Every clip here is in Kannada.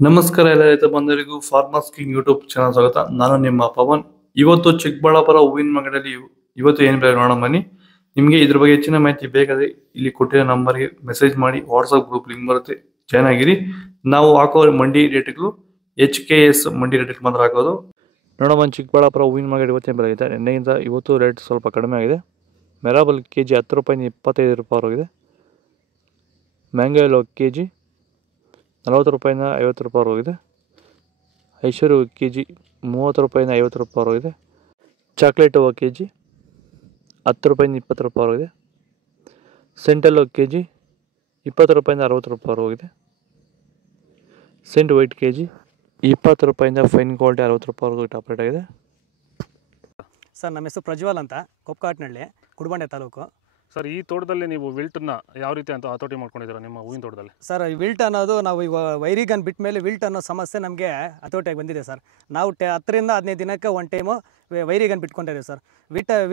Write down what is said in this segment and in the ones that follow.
ನಮಸ್ಕಾರ ಎಲ್ಲ ರೈತ ಬಂಧುಗಳಿಗೂ ಫಾರ್ಮರ್ಸ್ ಕಿಂಗ್ ಯೂಟ್ಯೂಬ್ ಚಾನಲ್ ಸ್ವಾಗತ. ನಾನು ನಿಮ್ಮ ಪವನ್. ಇವತ್ತು ಚಿಕ್ಕಬಳ್ಳಾಪುರ ಹೂವಿನ ಮಾರ್ಕೆಟಲ್ಲಿ ಇವತ್ತು ಏನು ಬೆಲೆ ನೋಡೋಣ ಬನ್ನಿ. ನಿಮಗೆ ಇದ್ರ ಬಗ್ಗೆ ಹೆಚ್ಚಿನ ಮಾಹಿತಿ ಬೇಕಾದ್ರೆ ಇಲ್ಲಿ ಕೊಟ್ಟಿರೋ ನಂಬರ್ಗೆ ಮೆಸೇಜ್ ಮಾಡಿ, ವಾಟ್ಸ್ಆಪ್ ಗ್ರೂಪ್ ಲಿಂಕ್ ಬರುತ್ತೆ, ಜಾಯ್ನ್ ಆಗಿರಿ. ನಾವು ಹಾಕೋ ಮಂಡಿ ರೇಟ್ಗಳು HKS ಮಂಡಿ ರೇಟ್ ಮಾತ್ರ ಹಾಕೋದು. ನೋಡೋಣ ಚಿಕ್ಕಬಳ್ಳಾಪುರ ಹೂವಿನ ಮಾರ್ಕೆಟ್ ಇವತ್ತೇನು ಬೆಲೆ ಇದೆ. ನಿನ್ನೆಗಿಂತ ಇವತ್ತು ರೇಟ್ ಸ್ವಲ್ಪ ಕಡಿಮೆ ಆಗಿದೆ. ಮೆರಾಬಲ್ KG 10 ರೂಪಾಯಿಂದ 25 ರೂಪಾಯಿ ಆಗಿದೆ. ಮ್ಯಾಂಗೋ ಎಲ್ಲೋ KG 40 ರೂಪಾಯಿಂದ 50 ರೂಪಾಯಿ ಹೋಗಿದೆ. ಐಶ್ವರ್ಯ KG 30 ರೂಪಾಯಿಂದ 50 ರೂಪಾಯಿ ಹೋಗಿದೆ. ಚಾಕ್ಲೇಟ್ ಹೂವು KG 10 ರೂಪಾಯಿಂದ 20 ರೂಪಾಯಿ ಹೋಗಿದೆ. ಸೆಂಟೆಲ್ಲೋ KG 20 ರೂಪಾಯಿಂದ 60 ರೂಪಾಯಿ ಹೋಗಿದೆ. ಸೆಂಟ್ ವೈಟ್ KG 20 ರೂಪಾಯಿಂದ ಫೈನ್ ಕ್ವಾಲಿಟಿ 60 ರೂಪಾಯಿವರೆಗೂ ಟಾಪ್ ರೇಟ್ ಆಗಿದೆ. ಸರ್, ನಮ್ಮ ಹೆಸರು ಪ್ರಜ್ವಲ್ ಅಂತ, ಕೊಪ್ಪಕಾಟ್ನಹಳ್ಳಿ, ಕುಡಬಂಡೆ ತಾಲೂಕು. ಸರ್, ಈ ತೋಟದಲ್ಲಿ ನೀವು ವಿಲ್ಟನ್ನ ಯಾವ ರೀತಿ ಅಂತ ಹತೋಟಿ ಮಾಡ್ಕೊಂಡಿದ್ದೀರಾ ನಿಮ್ಮ ಹೂವಿನ ತೋಟದಲ್ಲಿ? ಸರ್, ವಿಲ್ಟ್ ಅನ್ನೋದು ನಾವು ಈಗ ವೈರಿಗನ್ ಬಿಟ್ಟ ಮೇಲೆ ವಿಲ್ಟ್ ಅನ್ನೋ ಸಮಸ್ಯೆ ನಮಗೆ ಹತೋಟಿಯಾಗಿ ಬಂದಿದೆ ಸರ್. ನಾವು 10 ರಿಂದ 15 ದಿನಕ್ಕೆ ಒಂದು ಟೈಮು ವೈರಿಗನ್ ಬಿಟ್ಕೊಂಡಿದ್ದೀವಿ ಸರ್.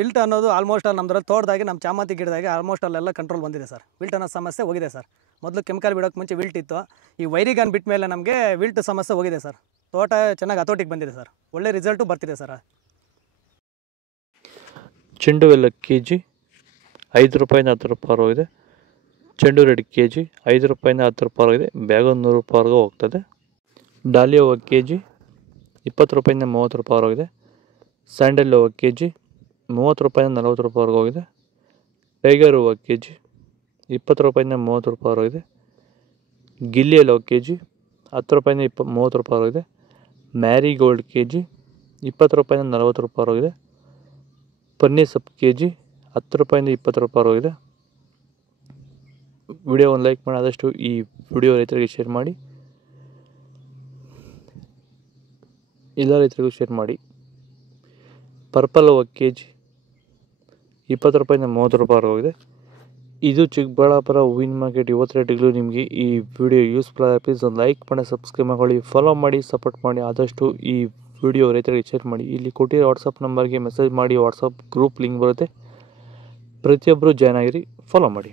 ವಿಲ್ಟ್ ಅನ್ನೋದು ಆಲ್ಮೋಸ್ಟ್ ನಮ್ಮದ್ರಲ್ಲಿ ತೋಟದಾಗಿ ನಮ್ಮ ಚಾಮಂತಿ ಗಿಡದಾಗಿ ಆಲ್ಮೋಸ್ಟ್ ಅಲ್ಲೆಲ್ಲ ಕಂಟ್ರೋಲ್ ಬಂದಿದೆ ಸರ್. ವಿಲ್ಟ್ ಅನ್ನೋ ಸಮಸ್ಯೆ ಹೋಗಿದೆ ಸರ್. ಮೊದಲು ಕೆಮಿಕಲ್ ಬಿಡೋಕ್ಕೆ ಮುಂಚೆ ವಿಲ್ಟ್ ಇತ್ತು. ಈ ವೈರಿಗನ್ ಬಿಟ್ಟ ಮೇಲೆ ನಮಗೆ ವಿಲ್ಟ್ ಸಮಸ್ಯೆ ಹೋಗಿದೆ ಸರ್. ತೋಟ ಚೆನ್ನಾಗಿ ಹತೋಟಿಗೆ ಬಂದಿದೆ ಸರ್. ಒಳ್ಳೆ ರಿಸಲ್ಟು ಬರ್ತಿದೆ ಸರ್. ಚೆಂಡು ಎಲ್ಲ KG 5 ರೂಪಾಯಿಂದ 10 ರೂಪಾಯಿ ಹೋಗಿದೆ. ಚೆಂಡು ರೆಡ್ KG 5 ರೂಪಾಯಿಂದ 10 ರೂಪಾಯಿ ಹೋಗಿದೆ. ಬ್ಯಾಗ್ 100 ರೂಪಾಯಿವರೆಗೂ ಹೋಗ್ತದೆ. ಡಾಲಿಯಾ ಹೂವು KG 20 ರೂಪಾಯಿಂದ 30 ರೂಪಾಯಿ ಹೋಗಿದೆ. ಸ್ಯಾಂಡಲ್ ಹೂವು KG 30 ರೂಪಾಯಿಂದ 40 ರೂಪಾಯಿವರೆಗೂ ಹೋಗಿದೆ. ಟೈಗರ್ ಹೂವು KG 20 ರೂಪಾಯಿಂದ 30 ರೂಪಾಯಿ ಹೋಗಿದೆ. ಗಿಲ್ಲಿ ಎಲ್ಲೋ KG 10 ರೂಪಾಯಿಂದ 30 ರೂಪಾಯಿ ಹೋಗಿದೆ. ಮ್ಯಾರಿಗೋಲ್ಡ್ KG 20 ರೂಪಾಯಿಂದ 40 ರೂಪಾಯಿ ಹೋಗಿದೆ. ಪನ್ನೀರ್ ಸೊಪ್ಪು KG 10 ರೂಪಾಯಿಂದ 20 ರೂಪಾಯಿ ಹೋಗಿದೆ. ವಿಡಿಯೋ ಒಂದು ಲೈಕ್ ಮಾಡಿ, ಆದಷ್ಟು ಈ ವಿಡಿಯೋ ರೈತರಿಗೆ ಶೇರ್ ಮಾಡಿ, ಎಲ್ಲ ರೈತರಿಗೂ ಶೇರ್ ಮಾಡಿ. ಪರ್ಪಲ್ ಹೂವು KG 20 ರೂಪಾಯಿಂದ 30 ರೂಪಾಯಿ ಹೋಗಿದೆ. ಇದು ಚಿಕ್ಕಬಳ್ಳಾಪುರ ಹೂವಿನ ಮಾರ್ಕೆಟ್ ಇವತ್ತು ರೇಟ್ಗಳು. ನಿಮಗೆ ಈ ವಿಡಿಯೋ ಯೂಸ್ಫುಲ್ ಆಗಿದೆ, ಪ್ಲೀಸ್ ಒಂದು ಲೈಕ್ ಮಾಡಿ, ಸಬ್ಸ್ಕ್ರೈಬ್ ಮಾಡಿ, ಫಾಲೋ ಮಾಡಿ, ಸಪೋರ್ಟ್ ಮಾಡಿ. ಆದಷ್ಟು ಈ ವಿಡಿಯೋ ರೈತರಿಗೆ ಶೇರ್ ಮಾಡಿ. ಇಲ್ಲಿ ಕೊಟ್ಟಿರೋ ವಾಟ್ಸಪ್ ನಂಬರ್ಗೆ ಮೆಸೇಜ್ ಮಾಡಿ, ವಾಟ್ಸಪ್ ಗ್ರೂಪ್ ಲಿಂಕ್ ಬರುತ್ತೆ, ಪ್ರತಿಯೊಬ್ಬರು ಜಾಯ್ನ್ ಆಗಿರಿ, ಫಾಲೋ ಮಾಡಿ.